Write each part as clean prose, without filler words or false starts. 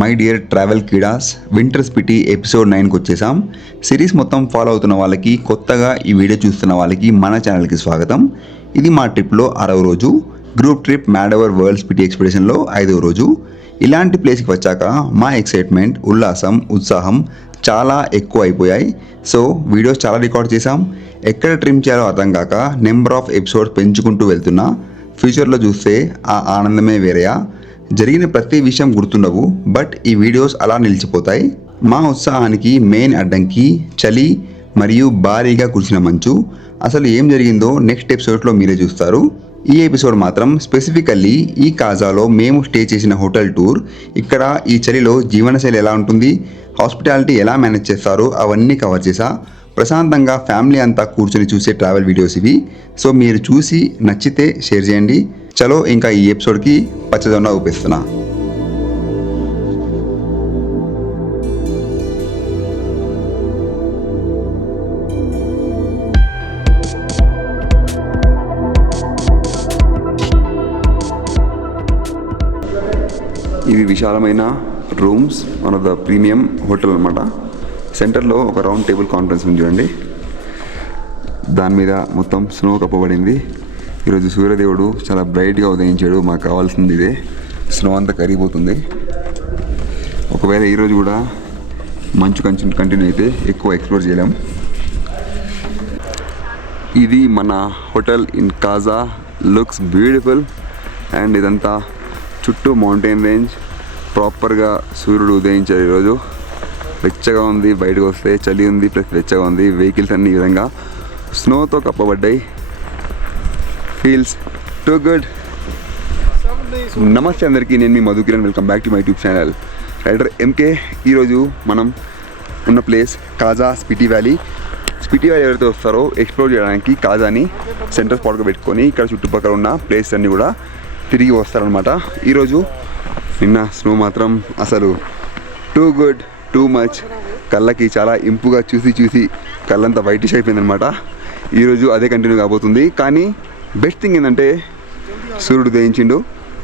My dear travel కీడాస్ winter Spiti episode 9కి వచ్చేసాం. సిరీస్ మొత్తం ఫాలో అవుతున్న వాళ్ళకి, కొత్తగా ఈ వీడియో చూస్తున్న వాళ్ళకి మన ఛానల్కి స్వాగతం. ఇది మా ట్రిప్లో 6వ రోజు, గ్రూప్ ట్రిప్ మ్యాడవర్ వరల్డ్ స్పిటి ఎక్స్పెడిషన్లో 5వ రోజు. ఇలాంటి ప్లేస్కి వచ్చాక మా ఎక్సైట్మెంట్, ఉల్లాసం, ఉత్సాహం చాలా ఎక్కువ అయిపోయాయి. సో వీడియోస్ చాలా రికార్డ్ చేసాం. ఎక్కడ ట్రిమ్ చేయాలో అర్థం కాక నెంబర్ ఆఫ్ ఎపిసోడ్స్ పెంచుకుంటూ వెళ్తున్నా. ఫ్యూచర్లో చూస్తే ఆ ఆనందమే వేరేయా. జరిగిన ప్రతి విషయం గుర్తుండవు, బట్ ఈ వీడియోస్ అలా నిలిచిపోతాయి. మా ఉత్సాహానికి మెయిన్ అడ్డంకి చలి మరియు భారీగా కురిసిన మంచు. అసలు ఏం జరిగిందో నెక్స్ట్ ఎపిసోడ్లో మీరే చూస్తారు. ఈ ఎపిసోడ్ మాత్రం స్పెసిఫికల్లీ ఈ కాజాలో మేము స్టే చేసిన హోటల్ టూర్. ఇక్కడ ఈ చలిలో జీవనశైలి ఎలా ఉంటుంది, హాస్పిటాలిటీ ఎలా మేనేజ్ చేస్తారు, అవన్నీ కవర్ చేసా. ప్రశాంతంగా ఫ్యామిలీ అంతా కూర్చొని చూసే ట్రావెల్ వీడియోస్ ఇవి. సో మీరు చూసి నచ్చితే షేర్ చేయండి. చలో ఇంకా ఈ ఎపిసోడ్కి పచ్చదొన్న ఊపిస్తున్నా. ఇది విశాలమైన rooms, one of the premium hotel అనమాట. సెంటర్లో ఒక రౌండ్ టేబుల్ కాన్ఫరెన్స్ ఉంది చూడండి. దాని మీద మొత్తం స్నో కప్పబడింది. ఈరోజు సూర్యదేవుడు చాలా బ్రైట్గా ఉదయించాడు. మాకు కావాల్సింది ఇదే. స్నో అంతా కరిగిపోతుంది. ఒకవేళ ఈరోజు కూడా మంచు కంటిన్యూ అయితే ఎక్కువ ఎక్స్ప్లోర్ చేయలేం. ఇది మన hotel in Kaza. Looks beautiful. And ఇదంతా చుట్టూ మౌంటైన్ రేంజ్. ప్రాపర్గా సూర్యుడు ఉదయించాడు. ఈరోజు వెచ్చగా ఉంది. బయటకు వస్తే చలి ఉంది ప్లస్ వెచ్చగా ఉంది. వెహికల్స్ అన్ని ఈ విధంగా స్నోతో కప్పబడ్డాయి. Feels too good. నమస్తే అందరికీ, నేను మీ Madhukiran. Welcome back to my YouTube channel rider MK. ఈరోజు మనం ఉన్న place Kaza Spiti valley. Spiti valley ఎవరైతే వస్తారో ఎక్స్ప్లోర్ చేయడానికి కాజాని సెంటర్ స్పాట్గా పెట్టుకొని ఇక్కడ చుట్టుపక్కల ఉన్న ప్లేస్ అన్నీ కూడా తిరిగి వస్తారనమాట. ఈరోజు నిన్న స్నో మాత్రం అసలు టూ గుడ్, టూ మచ్. కళ్ళకి చాలా ఇంపుగా చూసి కళ్ళంతా వైటిష్ అయిపోయిందనమాట. ఈరోజు అదే కంటిన్యూ కాబోతుంది. కానీ బెస్ట్ థింగ్ ఏంటంటే సూర్యుడు ఉదయించిండు.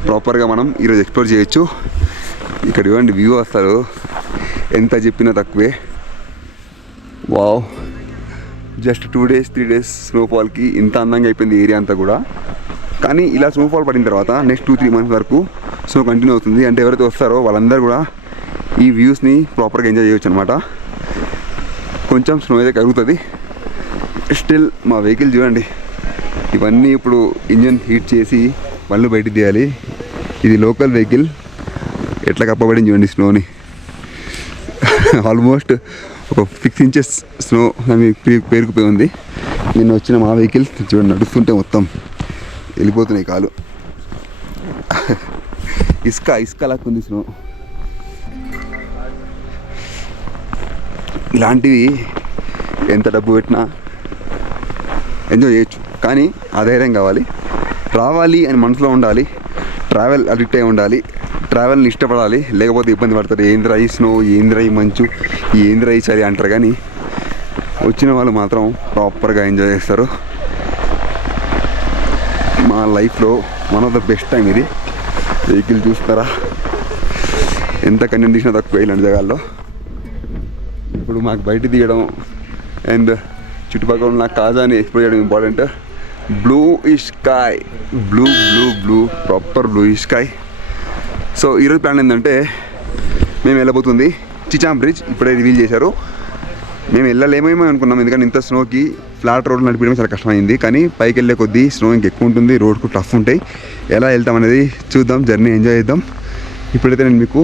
ప్రాపర్గా మనం ఈరోజు ఎక్స్ప్లోర్ చేయొచ్చు. ఇక్కడ ఇవ్వండి వ్యూ వస్తారు. ఎంత చెప్పినా తక్కువే. వావ్, జస్ట్ 2 days 3 days స్నోఫాల్కి ఇంత అందంగా అయిపోయింది ఏరియా అంతా కూడా. కానీ ఇలా స్నోఫాల్ పడిన తర్వాత నెక్స్ట్ 2-3 months వరకు స్నో కంటిన్యూ అవుతుంది. అంటే ఎవరైతే వస్తారో వాళ్ళందరూ కూడా ఈ వ్యూస్ని ప్రాపర్గా ఎంజాయ్ చేయొచ్చు అనమాట. కొంచెం స్నో అయితే కరుగుతుంది. స్టిల్ మా వెహికల్ చూడండి. ఇవన్నీ ఇప్పుడు ఇంజన్ హీట్ చేసి వాళ్ళు బయటికి తీయాలి. ఇది లోకల్ వెహికల్. ఎట్లా కప్పబడింది చూడండి స్నోని. ఆల్మోస్ట్ ఒక 6 inches స్నో పేరుకుపోయి ఉంది. నిన్న వచ్చిన మా వెహికల్ చూడండి, నడుస్తుంటే మొత్తం వెళ్ళిపోతున్నాయి కాలు. ఇసుక లాక్కుంది స్నో. ఇలాంటివి ఎంత డబ్బు పెట్టినా ఎంజాయ్ చేయొచ్చు. కానీ ఆధైర్యం కావాలి. రావాలి అని మనసులో ఉండాలి. ట్రావెల్ అడిక్ట్ అయి ఉండాలి. ట్రావెల్ని ఇష్టపడాలి. లేకపోతే ఇబ్బంది పడతారు. ఏంద్రా ఈ స్నో, ఏంద్రా ఈ మంచు, ఏంద్రా ఈ చలి అంటారు. కానీ వచ్చిన వాళ్ళు మాత్రం ప్రాపర్గా ఎంజాయ్ చేస్తారు. మా లైఫ్లో one of the best time ఇది. వెహికల్ చూస్తారా ఎంత కన్యం తీసినా తక్కువ ఇలాంటి జగాల్లో. ఇప్పుడు మాకు బయట తీయడం అండ్ చుట్టుపక్కల ఉన్న కాజాని ఎక్స్ప్లోర్ చేయడం important. Blue sky, blue proper blue sky. So ఈరోజు ప్లాన్ ఏంటంటే మేము వెళ్ళబోతుంది చిచాం బ్రిడ్జ్. ఇప్పుడే రివీల్ చేశారు. మేము వెళ్ళలేమేమో అనుకున్నాం, ఎందుకంటే ఇంత స్నోకి ఫ్లాట్ రోడ్ నడిపడమే చాలా కష్టమైంది. కానీ పైకి వెళ్ళే కొద్దీ స్నో ఇంకెక్కువ ఉంటుంది, రోడ్కు టఫ్ ఉంటాయి. ఎలా వెళ్తాం అనేది చూద్దాం, జర్నీ ఎంజాయ్ చేద్దాం. ఇప్పుడైతే నేను మీకు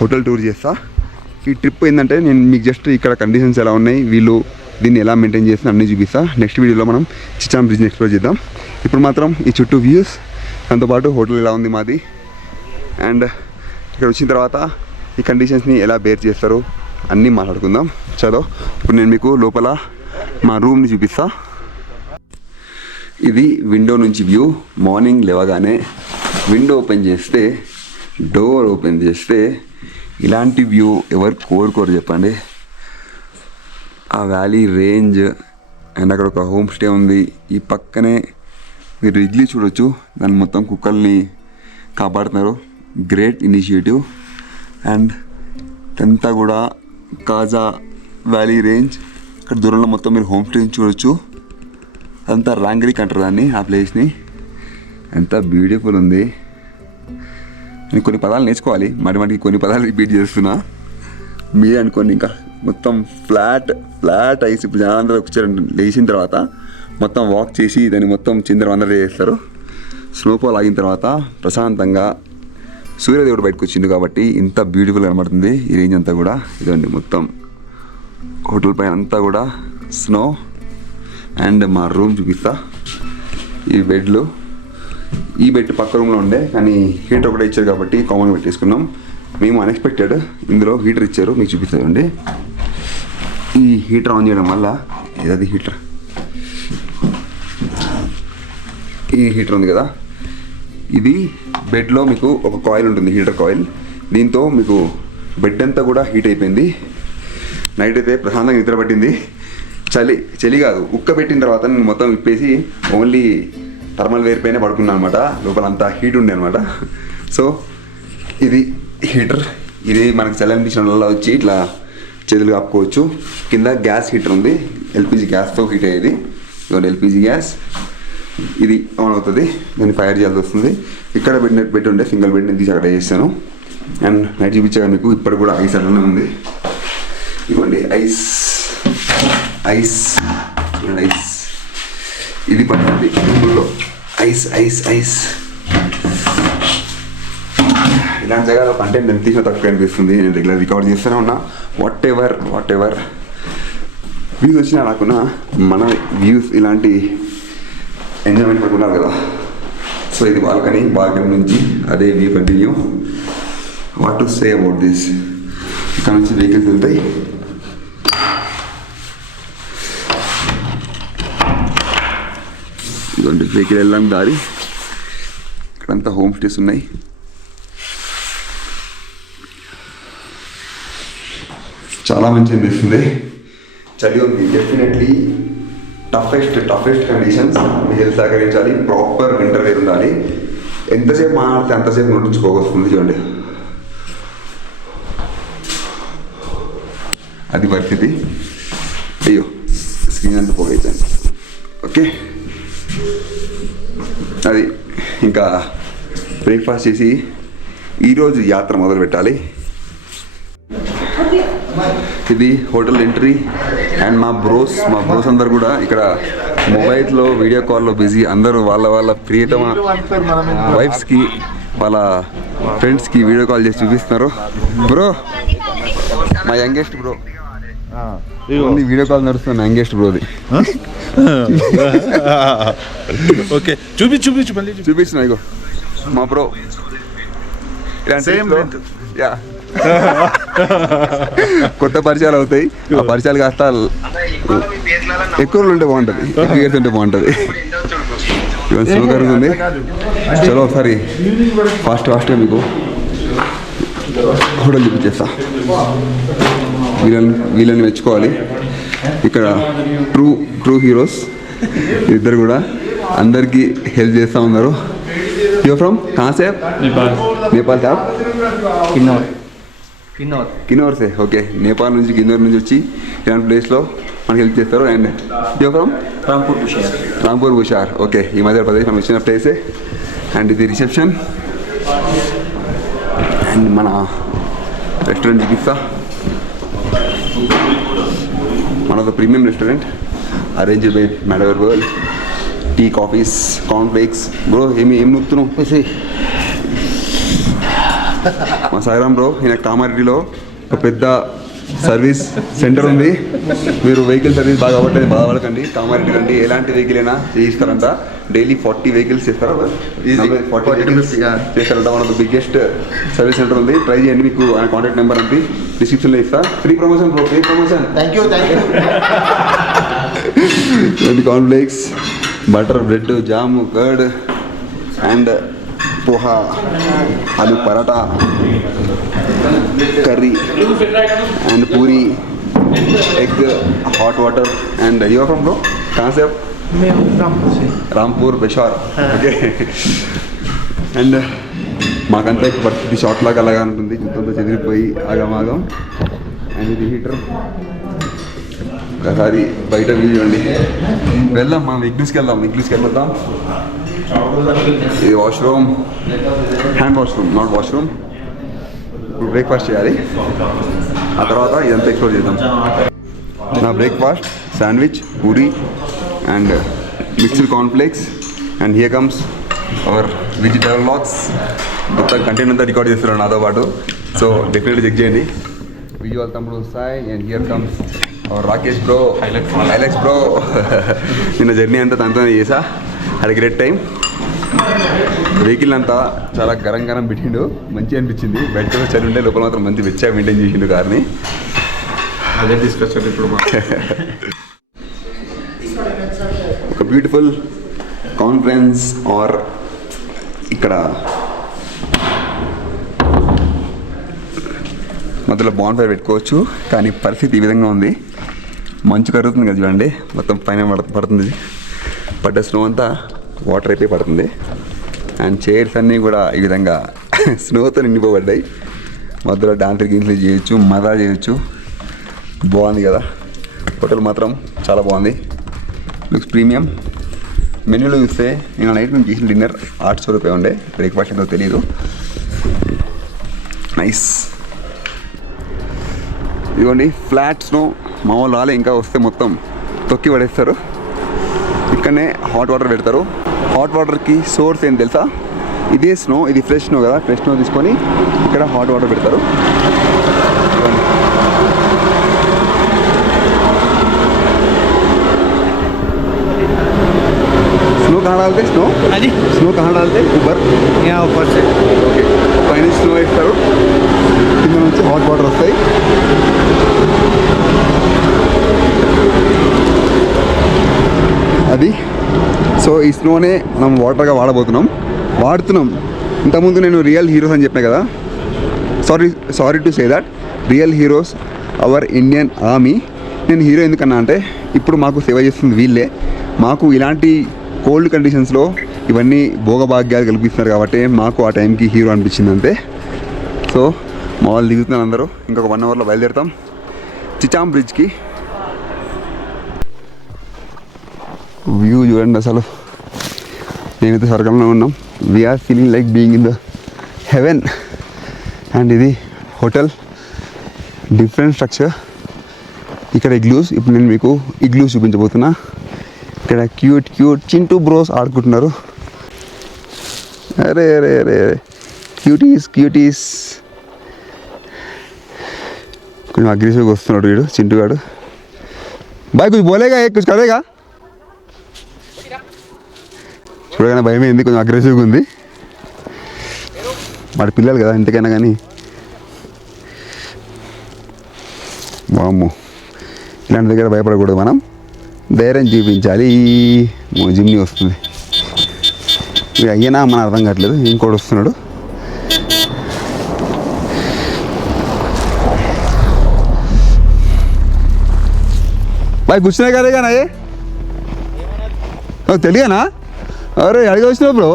హోటల్ టూర్ చేస్తా. ఈ ట్రిప్ ఏంటంటే నేను మీకు జస్ట్ ఇక్కడ కండిషన్స్ ఎలా ఉన్నాయి, వీళ్ళు దీన్ని ఎలా మెయింటైన్ చేస్తున్నా అన్నీ చూపిస్తా. నెక్స్ట్ వీడియోలో మనం చిచాం బ్రిడ్జ్ని ఎక్స్ప్లోర్ చేద్దాం. ఇప్పుడు మాత్రం ఈ చుట్టూ వ్యూస్, దాంతోపాటు హోటల్ ఎలా ఉంది మాది, అండ్ ఇక్కడ వచ్చిన తర్వాత ఈ కండిషన్స్ని ఎలా బేర్ చేస్తారు అన్నీ మాట్లాడుకుందాం. చలో ఇప్పుడు నేను మీకు లోపల మా రూమ్ని చూపిస్తా. ఇది విండో నుంచి వ్యూ. మార్నింగ్ లేవగానే విండో ఓపెన్ చేస్తే, డోర్ ఓపెన్ చేస్తే ఇలాంటి వ్యూ ఎవరు కోరుకోరు చెప్పండి. ఆ వ్యాలీ రేంజ్ అండ్ అక్కడ ఒక హోమ్ స్టే ఉంది. ఈ పక్కనే మీరు ఇడ్లీ చూడొచ్చు. దాన్ని మొత్తం కుక్కల్ని కాపాడుతున్నారు. Great initiative. అండ్ ఇదంతా కూడా కాజా వ్యాలీ రేంజ్. ఇక్కడ దూరంలో మొత్తం మీరు హోమ్ స్టే చూడొచ్చు. అదంతా రాంగరిక్ అంటారు దాన్ని, ఆ ప్లేస్ని. ఎంత బ్యూటిఫుల్ ఉంది. నేను కొన్ని పదాలు నేర్చుకోవాలి, మాటికి కొన్ని పదాలు రిపీట్ చేస్తున్నా. మీరే అనుకోండి. ఇంకా మొత్తం ఫ్లాట్ ఐస్. ఇప్పుడు జనాలందరూ వచ్చారంటే లేచిన తర్వాత మొత్తం వాక్ చేసి దాన్ని మొత్తం చిందరవందర చేస్తారు. స్నోఫాల్ ఆగిన తర్వాత ప్రశాంతంగా సూర్యదేవుడు బయటకు వచ్చిండు కాబట్టి ఇంత బ్యూటిఫుల్ కనబడుతుంది ఈ రేంజ్ అంతా కూడా. ఇదండి మొత్తం హోటల్ పైన అంతా కూడా స్నో. అండ్ మా రూమ్ చూపిస్తా. ఈ బెడ్లు, ఈ బెడ్ పక్క రూమ్లో ఉండే కానీ హీటర్ ఒకటే ఇచ్చారు కాబట్టి కామన్ పెట్టేసుకున్నాం. మేము అన్ఎక్స్పెక్టెడ్ ఇందులో హీటర్ ఇచ్చారు, మీకు చూపిస్తామండి. ఈ హీటర్ ఆన్ చేయడం వల్ల ఏదది హీటర్, ఈ హీటర్ ఉంది కదా, ఇది బెడ్లో మీకు ఒక కాయిల్ ఉంటుంది, హీటర్ కాయిల్. దీంతో మీకు బెడ్ అంతా కూడా హీట్ అయిపోయింది. నైట్ అయితే ప్రశాంతంగా నిద్ర పట్టింది. చలి కాదు, ఉక్క పెట్టిన తర్వాత నేను మొత్తం విప్పేసి ఓన్లీ థర్మల్ వేర్ పైన పడుకున్నాను అనమాట. లోపల అంతా హీట్ ఉండే అనమాట. సో ఇది హీటర్. ఇది మనకి చలి అనిపించిన వల్ల వచ్చి ఇట్లా చేతులు కప్పుకోవచ్చు. కింద గ్యాస్ హీటర్ ఉంది, ఎల్పిజి గ్యాస్తో హీట్ అయ్యేది. ఇదిగోండి ఎల్పిజి గ్యాస్. ఇది ఆన్ అవుతుంది, దాన్ని ఫైర్ చేయాల్సి వస్తుంది. ఇక్కడ బెడ్ ఉండే సింగిల్ బెడ్ నేను తీసి అక్కడ చేస్తాను. అండ్ నైట్ చూపించాక మీకు ఇప్పుడు కూడా ఐస్ అలానే ఉంది. ఇదిగోండి ఐస్. ఇది పడుతుంది ఫుల్లో ఐస్. ఇలాంటి జాగాలో కంటెంట్ నేను తీసిన తక్కువ అనిపిస్తుంది. నేను రెగ్యులర్ రికార్డ్ చేస్తూనే ఉన్నా. వాట్ ఎవర్ వ్యూస్ వచ్చినా రాకున్నా మన వ్యూస్ ఇలాంటి ఎంజాయ్మెంట్ పడుకున్నారు కదా. సో ఇది బాల్కనీ నుంచి అదే view continue. What to say about this. ఇక్కడ నుంచి వెహికల్స్ వెళ్తాయి. ఇదిగోండి వెహికల్ వెళ్ళాం దారి. ఇక్కడంతా హోమ్ స్టేస్ ఉన్నాయి. చాలా మంచి అనిపిస్తుంది. చలి ఉంది డెఫినెట్లీ. Toughest conditions. మీ హెల్త్ సహకరించాలి. ప్రాపర్ వింటర్ వేర్ ఉండాలి. ఎంతసేపు మాట్లాడితే అంతసేపు నోటించుకోవస్తుంది. చూడండి అది పరిస్థితి. అయ్యో స్క్రీన్ అంతా పోగైతుంది. ఓకే అది ఇంకా బ్రేక్ఫాస్ట్ చేసి ఈరోజు యాత్ర మొదలు పెట్టాలి. ఇది హోటల్ ఎంట్రీ. అండ్ మా బ్రోస్ అందరు కూడా ఇక్కడ మొబైల్లో వీడియో కాల్లో బిజీ. అందరూ వాళ్ళ ప్రియతమ వైఫ్స్కి వాళ్ళ ఫ్రెండ్స్కి వీడియో కాల్ చేసి చూపిస్తున్నారు. బ్రో మా youngest bro, only video call నడుస్తుంది యంగెస్ట్ బ్రోది. ఓకే చూపించిన ఇగో మా బ్రో. యా కొత్త పరిచయాలు అవుతాయి. ఆ పరిచయాలు కాస్త ఎక్కువ ఉంటే బాగుంటుంది, ఎక్కువ ఇయర్స్ ఉంటే బాగుంటుంది. స్లో కరుగుతుంది. చలో ఒకసారి ఫాస్ట్గా మీకు హోటల్ చూపించేస్తా. వీళ్ళని మెచ్చుకోవాలి. ఇక్కడ ట్రూ హీరోస్ ఇద్దరు కూడా అందరికీ హెల్ప్ చేస్తూ ఉన్నారు. యూర్ ఫ్రమ్ కहाँ से? नेपाल से आप? కిన్నౌర్ సే. ఓకే, నేపాల్ నుంచి కిన్నౌర్ నుంచి వచ్చి ఇలాంటి ప్లేస్లో మనకి హెల్ప్ చేస్తారు. And you're from? Rampur Bushahr. Okay, ఈ మధ్యప్రదేశ్ మనం వచ్చిన ప్లేసే. అండ్ ఇది రిసెప్షన్. అండ్ మన రెస్టారెంట్ చూపిస్తా. one of the premium restaurant arranged by Madavar World. Tea, coffees, cornflakes. Bro ఏం నొక్కుతున్నావు? మా సాయిరామ్ బ్రో, ఈయన కామారెడ్డిలో ఒక పెద్ద సర్వీస్ సెంటర్ ఉంది. మీరు వెహికల్ సర్వీస్ బాధపడకండి. కామారెడ్డి రండి, ఎలాంటి వెహికల్ అయినా చేయిస్తారంట. డైలీ 40 వెహికల్స్ చేస్తారా? 40 వెహికల్స్ చేస్తారంట. మన బిగ్గెస్ట్ సర్వీస్ సెంటర్ ఉంది. ట్రై చేయండి. మీకు ఆయన కాంటాక్ట్ నెంబర్ అంతే డిస్క్రిప్షన్లో ఇస్తా. Free promotion bro, free promotion. Thank you. Cornflakes, butter, bread, jam, curd and poha, aloo paratha, curry and puri, egg, hot water. And you are from bro? కहाँ से आप? రాంపూర్ బెషార్. ఓకే. అండ్ మాకంతా ఇప్పుడు పరిస్థితి షార్ట్ లాగా అలాగా ఉంటుంది, చుట్టంతో చెదిరిపోయి ఆగమాగం. అండ్ ఇది హీటర్. ఒకసారి బయట వ్యూ చూడండి. వెళ్దాం, మనం ఇగ్లూస్కి వెళ్దాం. ఇది washroom, hand washroom, not washroom. ఇప్పుడు బ్రేక్ఫాస్ట్ చేయాలి, ఆ తర్వాత ఇదంతా ఎక్స్ప్లోర్ చేద్దాం. నా breakfast sandwich, puri and mixed cornflakes. And here comes our vegetable vlogs. మొత్తం కంటెంట్ అంతా రికార్డ్ చేస్తున్నాను నాతో పాటు, సో డెఫినెట్లీ చెక్ చేయండి. విజువల్ తమ్ముడు Sai. And here comes our Rakesh bro, హైలెక్స్ బ్రో. నిన్న జర్నీ అంతా తనతోనే చేసా, అది గ్రేట్ టైం. వెహికల్ అంతా చాలా గరం పెట్టిండు, మంచిగా అనిపించింది. బయట చలి ఉంటే లోపల మాత్రం మంచి వెచ్చగా మెయింటైన్ చేసిండు కార్ని. అదే డిస్కషన్ ఇప్పుడు ఒక బ్యూటిఫుల్ కాన్ఫరెన్స్ ఆర్ ఇక్కడ మధ్యలో బాన్ఫైర్ పెట్టుకోవచ్చు. కానీ పరిస్థితి ఈ విధంగా ఉంది, మంచు కరుగుతుంది కదా చూడండి, మొత్తం పైన పడుతుంది. పడ్డ స్నో అంతా వాటర్ అయిపోయి పడుతుంది. అండ్ చైర్స్ అన్నీ కూడా ఈ విధంగా స్నోతో నిండిపోబడ్డాయి. మధ్యలో డాన్సులు గీన్సులు చేయొచ్చు, మజా చేయొచ్చు. బాగుంది కదా, హోటల్ మాత్రం చాలా బాగుంది, లుక్స్ ప్రీమియం. మెన్యూలో చూస్తే నేను నైట్ మేము చేసిన డిన్నర్ 800 రూపాయలు ఉండే, బ్రేక్ఫాస్ట్ ఎంతో తెలీదు. నైస్. ఇదిగోండి ఫ్లాట్ స్నో, మా వాళ్ళు రాలే ఇంకా, వస్తే మొత్తం తొక్కి పడేస్తారు. ఇక్కడనే హాట్ వాటర్ పెడతారు. హాట్ వాటర్కి సోర్స్ ఏం తెలుసా, ఇదే స్నో, ఇది ఫ్రెష్ స్నో కదా, ఫ్రెష్ స్నో తీసుకొని ఇక్కడ హాట్ వాటర్ పెడతారు. स्नो कहाँ डालते स्नो? हाँ जी, स्नो कहाँ डालते ऊपर? यहाँ ऊपर से ఓకే, పైన స్నో వేస్తారు, కింద నుంచి హాట్ వాటర్ వస్తాయి. అది సో ఈ స్నోనే మనం వాటర్గా వాడుతున్నాం. ఇంతకుముందు నేను రియల్ హీరోస్ అని చెప్పినా కదా, sorry to say that real heroes our Indian army. నేను హీరో ఎందుకన్నా అంటే ఇప్పుడు మాకు సేవ చేస్తుంది వీళ్ళే. మాకు ఇలాంటి కోల్డ్ కండిషన్స్లో ఇవన్నీ భోగభాగ్యాలు కల్పిస్తున్నారు కాబట్టి మాకు ఆ టైంకి హీరో అనిపించింది అంతే. సో మా వాళ్ళు దిగుతున్నారు అందరూ, ఇంకొక 1 అవర్లో బయలుదేరుతాం చిచాం బ్రిడ్జ్కి. వ్యూ చూడండి అసలు, నేనైతే స్వర్గంలో ఉన్నాం. We are feeling like being in the heaven. And ఇది హోటల్, డిఫరెంట్ స్ట్రక్చర్. ఇక్కడ ఇగ్లూస్, ఇప్పుడు నేను మీకు ఇగ్లూస్ చూపించబోతున్నా. ఇక్కడ క్యూట్ చింటూ బ్రోస్ ఆడుకుంటున్నారు. అరే అరే అరే క్యూటీస్. కొంచెం అగ్రెసివ్గా వస్తున్నాడు వీడు చింటూగాడు. బాయ్ కుछ बोलेगा कुछ करेगा? చూడగానే భయమైంది, కొంచెం అగ్రెసివ్గా ఉంది. వాడి పిల్లలు కదా ఎంతకైనా కానీ. వామ్మో, ఇలాంటి దగ్గర భయపడకూడదు, మనం ధైర్యం చూపించాలి. జిమ్ని వస్తుంది, ఇది అయ్యేనా మన అర్థం కావట్లేదు. ఇంకోటి వస్తున్నాడు. బాయ్ కూర్చునే కదేగానా తెలియనా? అరే అడిగి వచ్చినావు bro.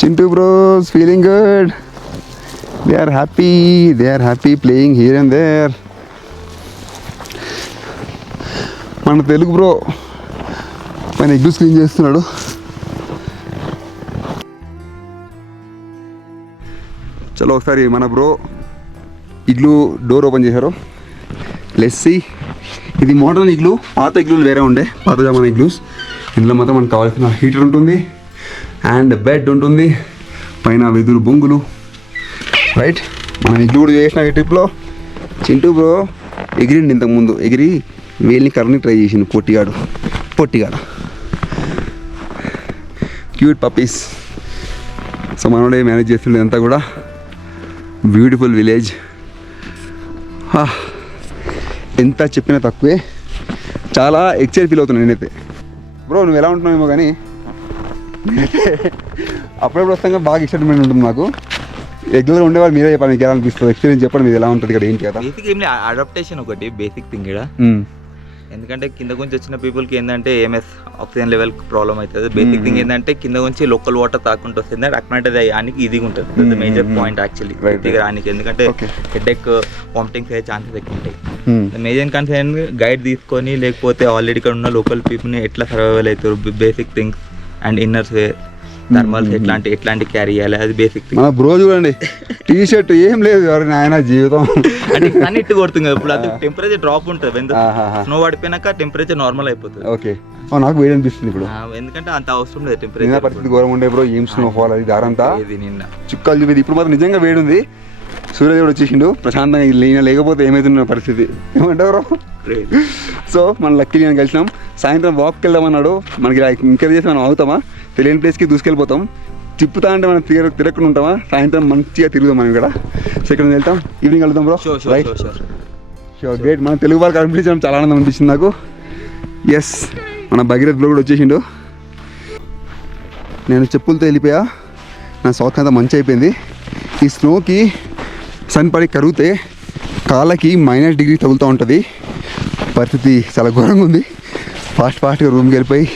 Chintu bros feeling good. They are happy playing here and there. మన తెలుగు బ్రో పైన ఎగ్లూస్ క్లీన్ చేస్తున్నాడు. చలో ఒకసారి మన బ్రో ఇగ్లూ డోర్ ఓపెన్ చేశారు. Let's see. ఇది మోడర్న్ ఇగ్లూ, పాత ఇగ్లూలు వేరే ఉండే, పాత జమానా ఇగ్లూస్. ఇందులో మాత్రం మనకు కావాల్సిన హీటర్ ఉంటుంది అండ్ బెడ్ ఉంటుంది, పైన వెదురు బొంగులు. రైట్, మనం ఇగ్లూ కూడా చేసిన ఈ ట్రిప్లో. చింటూ బ్రో ఎగిరిండి, ఇంతకుముందు ఎగిరి వేలిని కర్రని ట్రై చేసిండు. పొట్టిగాడు క్యూట్ పప్పీస్. సో మనోడే మేనేజ్ చేస్తుండే అంతా కూడా. Beautiful village. ఎంత చెప్పినా తక్కువే, చాలా ఎక్సైట్ ఫీల్ అవుతున్నాను నేనైతే. బ్రో నువ్వు ఎలా ఉంటున్నావేమో కానీ నేనైతే అప్పుడప్పుడు వస్తాం బాగా ఎక్సైట్మెంట్ ఉంటుంది నాకు. రెగ్యులర్గా ఉండేవాళ్ళు మీరే చెప్పాలి, మీకు ఎలా అనిపిస్తుంది, ఎక్స్పీరియన్స్ చెప్పండి, మీరు ఎలా ఉంటుంది ఇక్కడ ఏంటి కదా. బేసిక్ ఏం అడాప్టేషన్ ఒకటి బేసిక్ థింగ్ ఇక్కడ. ఎందుకంటే కింద గురించి వచ్చిన పీపుల్కి ఏంటంటే ఏఎంఎస్ ఆక్సిజన్ లెవెల్ ప్రాబ్లమ్ అవుతుంది. బేసిక్ థింగ్ ఏంటంటే కింద నుంచి లోకల్ వాటర్ తాకుంటూ వస్తుంది, అక్కడ రానికి ఈజీగా ఉంటుంది. ద మేజర్ పాయింట్ యాక్చువల్లీ కిందికి రానికి, ఎందుకంటే హెడేక్ వామిటింగ్స్ అయ్యే ఛాన్సెస్ ఎక్కువ ఉంటాయి. మేజర్ కన్సర్న్ గైడ్ తీసుకొని లేకపోతే ఆల్రెడీ ఇక్కడ ఉన్న లోకల్ పీపుల్ని ఎట్లా సర్వైవల్ అవుతారు, basic things and innerwear, thermals ఎట్లాంటి క్యారీ చేయాలి, అది బేసిక్ థింగ్. మన బ్రో చూడండి టీ షర్ట్ ఏం లేదు ఆయన జీవితం అంటే సన్ ఇట్టు కొడుతుంది కదా, ఇప్పుడు అది టెంపరేచర్ డ్రాప్ ఉంటుంది, స్నో పడిపోయినాక టెంపరేచర్ నార్మల్ అయిపోతుంది. ఓకే నాకు వేడి అనిపిస్తుంది ఇప్పుడు, ఎందుకంటే అంత అవసరం లేదు టెంపరేచర్. పరిస్థితి ఘోరం ఉండే బ్రో, ఏం స్నో ఫాల్ అది దారంతా ఇది నిన్న చుక్కలు చూపేది. ఇప్పుడు మాత్రం నిజంగా వేడి ఉంది, సూర్యదేవుడు వచ్చేసిండు ప్రశాంతంగా, లేకపోతే ఏమైతున్న పరిస్థితి ఏమంటారు. సో మనం లక్కీగా నేను కలిసినాం. సాయంత్రం వాక్కి వెళ్దామన్నాడు, మనకి ఎంకరేజ్ చేసి మనం అవుతామా, తెలియని ప్లేస్కి దూసుకెళ్ళిపోతాం. తిప్పుతా అంటే మనం తిరగకుండా ఉంటామా, సాయంత్రం మంచిగా తిరుగుదాం మనం ఇక్కడ. సో ఇక్కడ వెళ్తాం, ఈవినింగ్ వెళ్దాం బ్రో. Right, sure, great. మన తెలుగు వాళ్ళకి కనిపించడం చాలా ఆనందం అనిపిస్తుంది నాకు. ఎస్, మన భగీరథ్ బ్రో కూడా వచ్చేసిండు. నేను చెప్పులతో వెళ్ళిపోయా, నా సౌత్ అంతా మంచి అయిపోయింది. ఈ స్నోకి సన్ పడి కరిగితే కాళ్ళకి -డిగ్రీ తగులుతూ ఉంటుంది, పరిస్థితి చాలా ఘోరంగా ఉంది. ఫాస్ట్గా రూమ్కి వెళ్ళిపోయి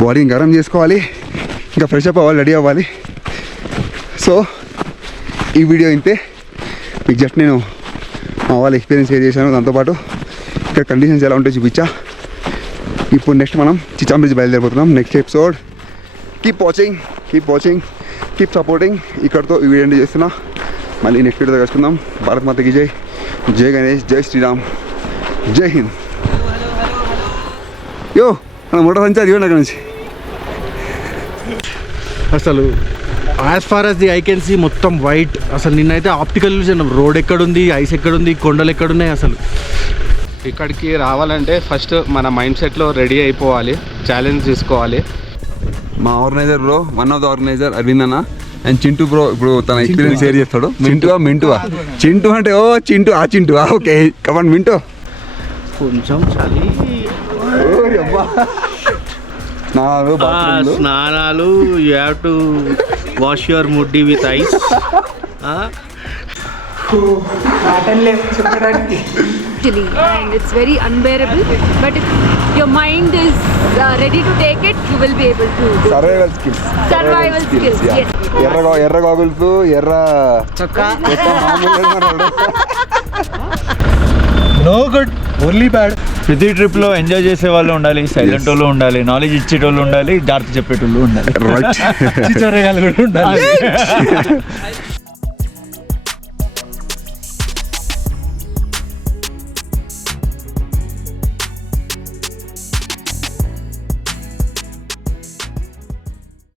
బాడీని గరం చేసుకోవాలి, ఇంకా ఫ్రెష్ అప్ అవ్వాలి, రెడీ అవ్వాలి. సో ఈ వీడియో ఇంతే, మీకు జస్ట్ నేను మా వాళ్ళ ఎక్స్పీరియన్స్ షేర్ చేశాను, దాంతోపాటు ఇక్కడ కండిషన్స్ ఎలా ఉంటాయో చూపించా. ఇప్పుడు నెక్స్ట్ మనం చిచాం బ్రిడ్జ్ బయలుదేరిపోతున్నాం. Next episode keep watching, keep supporting. ఇక్కడితో ఈ వీడియో ఎండ్ చేస్తున్నా, మళ్ళీ నెక్స్ట్ వీడియోతో కలుసుకుందాం. భారత్ మాతకి జై, జై గణేష్, జై శ్రీరామ్, జై హింద్. యో మన మోటార్ సంచారి ఇవ్వండి అక్కడ నుంచి. అసలు as far as the I can see మొత్తం వైట్. అసలు నిన్నైతే ఆప్టికల్ ఇల్యూజన్, రోడ్ ఎక్కడుంది, ఐస్ ఎక్కడుంది, కొండలు ఎక్కడున్నాయి. అసలు ఇక్కడికి రావాలంటే ఫస్ట్ మన మైండ్ సెట్లో రెడీ అయిపోవాలి, ఛాలెంజ్ తీసుకోవాలి. మా organiser bro, one of the organiser Arvind అన్న అండ్ చింటూ బ్రో ఇప్పుడు తన ఎక్స్పీరియన్స్ షేర్ చేస్తాడు. మింటువా చింటూ అంటే ఓ చింటూ, ఆ చింటూ, ఓకే కమాన్ మింటూ. కొంచెం చలి, స్నానాలు, you have to wash your ముడ్డి with ice. Actually, and it's very unbearable, but if your mind is ready to take it, you will be able to do survival skills. Yes. ఎర్ర goggles, ఎర్ర చొక్కా, no good, only bad. ప్రతి ట్రిప్లో enjoy చేసే వాళ్ళు ఉండాలి, silent వాళ్ళు ఉండాలి, నాలెడ్జ్ ఇచ్చేటోళ్ళు ఉండాలి, జాగ్రత్త చెప్పేటోళ్ళు ఉండాలి, చిచ్చరేగాలు కూడా ఉండాలి.